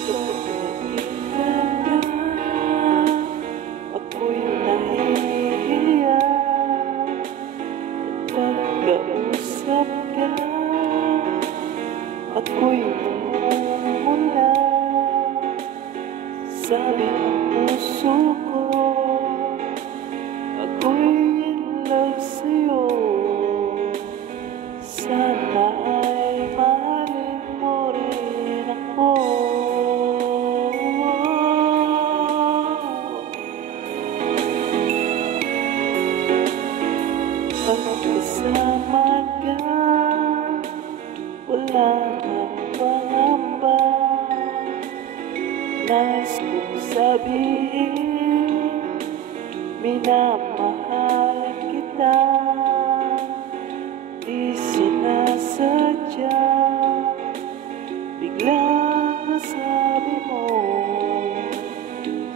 Kapag nakita ka, ako'y nahihiya. Pagkausap ka, ako'y namumula. Sabi ng puso ko, ako'y in love sa'yo. Sana ay mahalin mo rin ako. Pagkasama ka, wala kang pangamba. Nais kong sabihin, minamahal kita. Di sinasadya, biglang nasabi mo,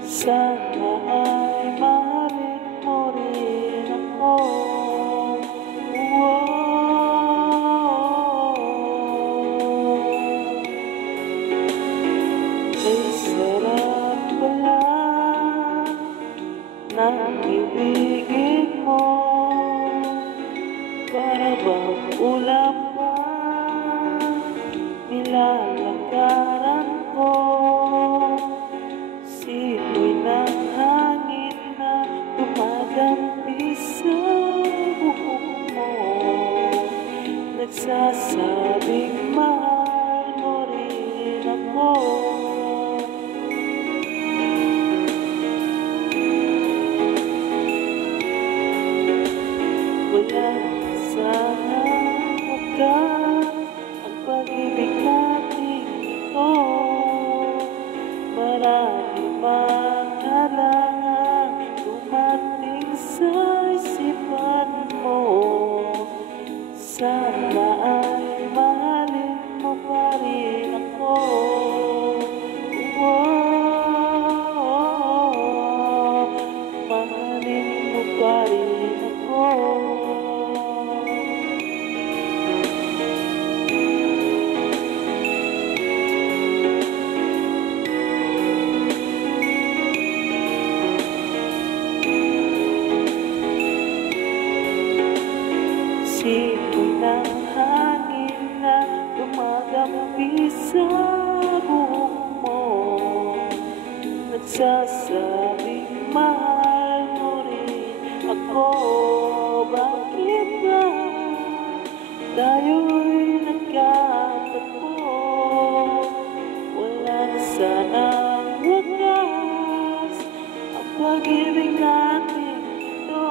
sana ay mahalin mo rin ako. Ay sarap pala ng ibigin mo, para bang ulam pa nilalakaran ko. Simoy ng hangin na dumadampi sa buhok mo, nagsasabing mahal mo rin ako. Wala sana wakas ang pag-ibig natin ito. Marami mang halangan dumating sa isipan mo. Sana ay mahalin mo pa rin ako. Mahalin mo pa rin ako. Simoy ng hangin na dumadampi sa buhok mo, nagsasabing mahal mo rin ako. Bakit ba tayo'y nagkatagpo? Wala na sanang wakas ang pag-ibig natin ito.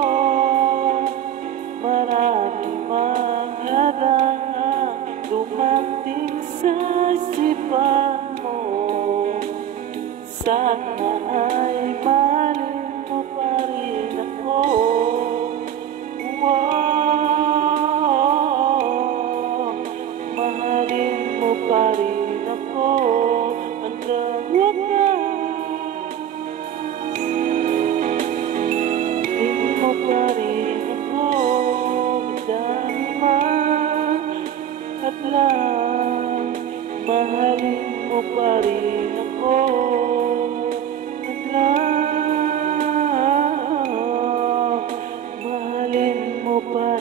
Marami mang halangan dumating sa isipan mo. Sana ay mahalin mo pa rin ako. Mahalin mo pa rin ako hanggang wakas. Mahalin mo pa rin ako. Madami man at lang, mahalin mo pa rin ako. At lang, mahalin mo pa